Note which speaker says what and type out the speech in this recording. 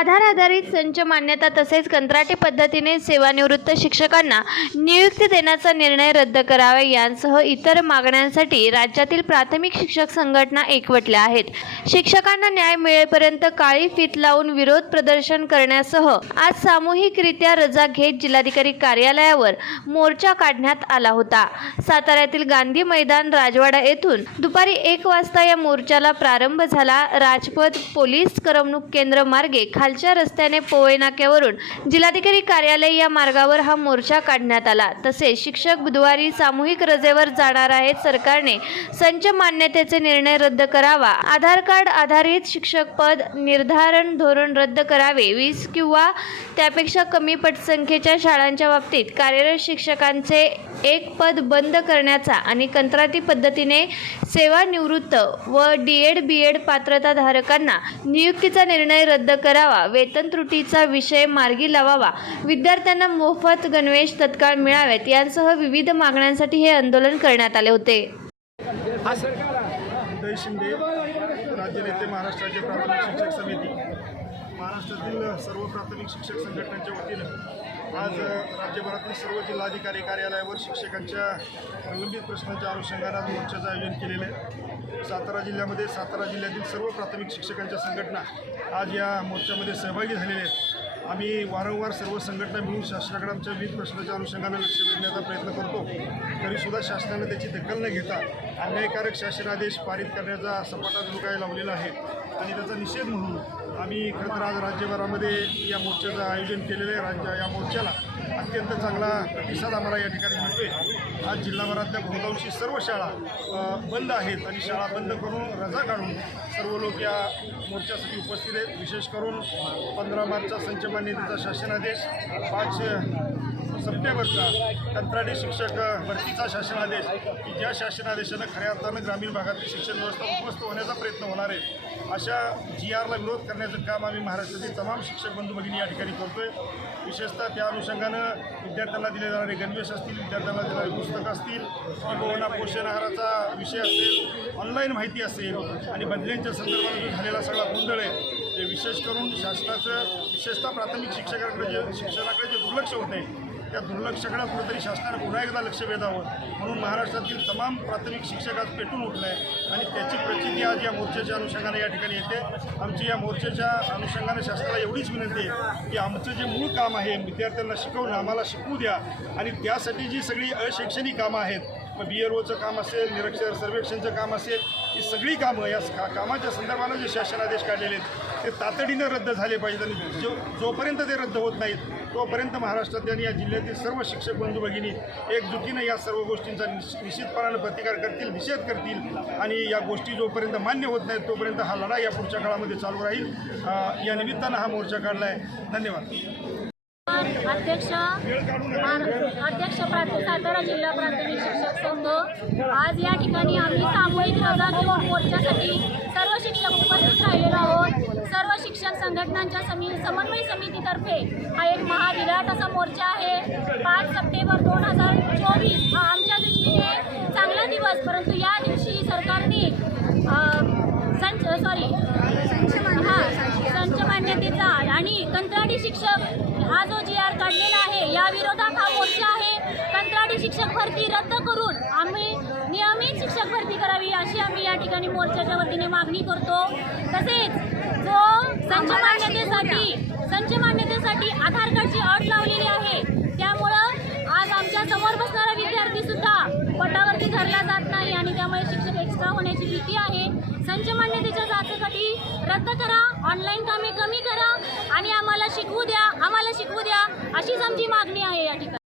Speaker 1: आधार आधारित संच मान्यता तसेच कंत्राटी पद्धतीने सेवानिवृत्त शिक्षकांना नियुक्ती देण्याचा निर्णय रद्द करावा यांसह इतर मागण्यांसाठी राज्यातील प्राथमिक शिक्षक संघटना एकवटल्या आहेत. शिक्षकांना न्याय मिळेपर्यंत काळी फित लावून विरोध प्रदर्शन करण्यासह आज सामूहिकरित्या रजा घेत जिल्हाधिकारी कार्यालयावर मोर्चा काढण्यात आला होता. साताऱ्यातील गांधी मैदान राजवाडा येथून दुपारी एक वाजता या मोर्चाला प्रारंभ झाला. राजपथ पोलीस करमणूक केंद्र मार्गे खालच्या रस्त्याने पोवई नाक्यावरून जिल्हाधिकारी कार्यालय या मार्गावर हा मोर्चा काढण्यात आला. तसेच शिक्षक बुधवारी सामूहिक रजेवर जाणार आहेत. सरकारने संच मान्यतेचे निर्णय रद्द करावा. आधार कार्ड आधारित शिक्षक पद निर्धारण धोरण रद्द करावे. वीस किंवा त्यापेक्षा कमी पटसंख्येच्या शाळांच्या बाबतीत कार्यरत शिक्षकांचे एक पद बंद करण्याचा आणि कंत्राटी पद्धतीने सेवानिवृत्त व डी एड बी एड पात्रताधारकांना नियुक्तीचा निर्णय रद्द करावा वेतन त्रुटीचा विषय मार्गी लावावा विद्यार्थ्यांना मोफत गणवेश तत्काळ मिळावेत यांसह विविध मागण्यांसाठी हे आंदोलन करण्यात आले होते.
Speaker 2: उदय शिंदे राज्य नेते महाराष्ट्राचे प्राथमिक शिक्षक समिती. महाराष्ट्रातील सर्व प्राथमिक शिक्षक संघटनांच्या वतीनं आज राज्यभरातील सर्व जिल्हाधिकारी कार्यालयावर शिक्षकांच्या प्रलंबित प्रश्नांच्या अनुषंगानं आज मोर्चाचं आयोजन केलेलं आहे. सातारा जिल्ह्यामध्ये सातारा जिल्ह्यातील सर्व प्राथमिक शिक्षकांच्या संघटना आज या मोर्चामध्ये सहभागी झालेल्या आहेत. आम्ही वारंवार सर्व संघटना मिळून शासनाकडे आमच्या विविध प्रश्नाच्या अनुषंगानं लक्ष वेधण्याचा प्रयत्न करतो. तरीसुद्धा शासनानं त्याची दखल न घेता अन्यायकारक शासनादेश पारित करण्याचा सपाटा धुकाय लावलेला आहे आणि त्याचा निषेध म्हणून आम्ही खरं तर आज राज्यभरामध्ये या मोर्चाचं आयोजन केलेलं आहे राज्य या मोर्चाला अत्यंत चांगला प्रतिसाद आम्हाला या ठिकाणी मिळतोय. आज जिल्हाभरातल्या बहुतांशी सर्व शाळा बंद आहेत आणि शाळा बंद करून रजा काढून सर्व लोक या मोर्चासाठी उपस्थित आहेत. विशेष करून पंधरा मार्चचा संचमान्यतेचा शासनादेश पाच सप्टेंबरचा कंत्राटी शिक्षक भरतीचा शासनादेश की ज्या शासनादेशानं खऱ्या अर्थानं ग्रामीण भागातील शिक्षण व्यवस्था उद्ध्वस्त होण्याचा प्रयत्न होणार आहे अशा जी आरला विरोध करण्याचं काम आम्ही महाराष्ट्रातील तमाम शिक्षक बंधू भगिनी या ठिकाणी करतोय. विशेषतः त्या अनुषंगानं विद्यार्थ्यांना दिले जाणारे गणवेश असतील विद्यार्थ्यांना दिलेली पुस्तकं असतील किंवा पोषण आहाराचा विषय असेल ऑनलाईन माहिती असेल आणि बदल्यांच्या संदर्भात जो झालेला सगळा गोंधळ आहे ते विशेष करून शासनाचं विशेषतः प्राथमिक शिक्षकाकडे जे शिक्षणाकडे जे दुर्लक्ष होत आहे त्या दुर्लक्षाकडे कुठेतरी शासनानं पुन्हा एकदा लक्ष वेधावं. म्हणून महाराष्ट्रातील तमाम प्राथमिक शिक्षक आज पेटून उठलं आहे आणि त्याची प्रचिती आज या मोर्चाच्या अनुषंगाने या ठिकाणी येते. आमची या मोर्चाच्या अनुषंगाने शासनाला एवढीच विनंती आहे की आमचं जे मूळ काम आहे विद्यार्थ्यांना शिकवणं आम्हाला शिकवू द्या. आणि त्यासाठी जी सगळी अशैक्षणिक कामं आहेत मग बी एल ओचं काम असेल निरक्षर सर्वेक्षणचं काम असेल ही सगळी कामं या का कामाच्या संदर्भानं जे शासनादेश काढलेले आहेत ते तातडीनं रद्द झाले पाहिजेत आणि जो जोपर्यंत ते रद्द होत नाहीत तोपर्यंत महाराष्ट्रातल्या आणि या जिल्ह्यातील सर्व शिक्षक बंधू भगिनी एकजुटीनं या सर्व गोष्टींचा निश निश्चितपणानं प्रतिकार करतील निषेध करतील आणि या गोष्टी जोपर्यंत मान्य होत नाहीत तोपर्यंत हा लढा या पुढच्या काळामध्ये चालू राहील. या निमित्तानं हा मोर्चा काढला आहे धन्यवाद.
Speaker 3: अध्यक्ष अध्यक्ष प्राथमिक सातारा जिल्हा प्राथमिक शिक्षक संघ. आज या ठिकाणी आम्ही सामूहिक रजा घेऊन मोर्चासाठी सर्व शिक्षक उपस्थित राहिलेलो आहोत. सर्व शिक्षक संघटनांच्या समी समन्वय समितीतर्फे हा एक महाविराट असा मोर्चा आहे. पाच सप्टेंबर दोन हजार चोवीस हा आमच्या दृष्टीने चांगला दिवस परंतु या दिवशी सरकारने सॉरी हा संच मान्यतेचा आणि कंत्राटी शिक्षक हा जो जी आर काढलेला आहे या विरोधात हा मोर्चा आहे. कंत्राटी शिक्षक भरती रद्द करून आम्ही नियमित शिक्षक भरती करावी अशी आम्ही या ठिकाणी मोर्चाच्या वतीने मागणी करतो. तसेच जो संच मान्यतेसाठी संच मान्यतेसाठी आधार कार्डची अट लावलेली आहे त्यामुळं आज आमच्यासमोर बसणारा विद्यार्थी सुद्धा पटावरती धरला जात नाही आणि त्यामुळे शिक्षक एक्स्ट्रा होण्याची भीती आहे. संच मान्यतेच्या जाचेसाठी रद्द करा ऑनलाईन कामे आणि आम्हाला शिकवू द्या आम्हाला शिकवू द्या अशीच आमची मागणी आहे या ठिकाणी.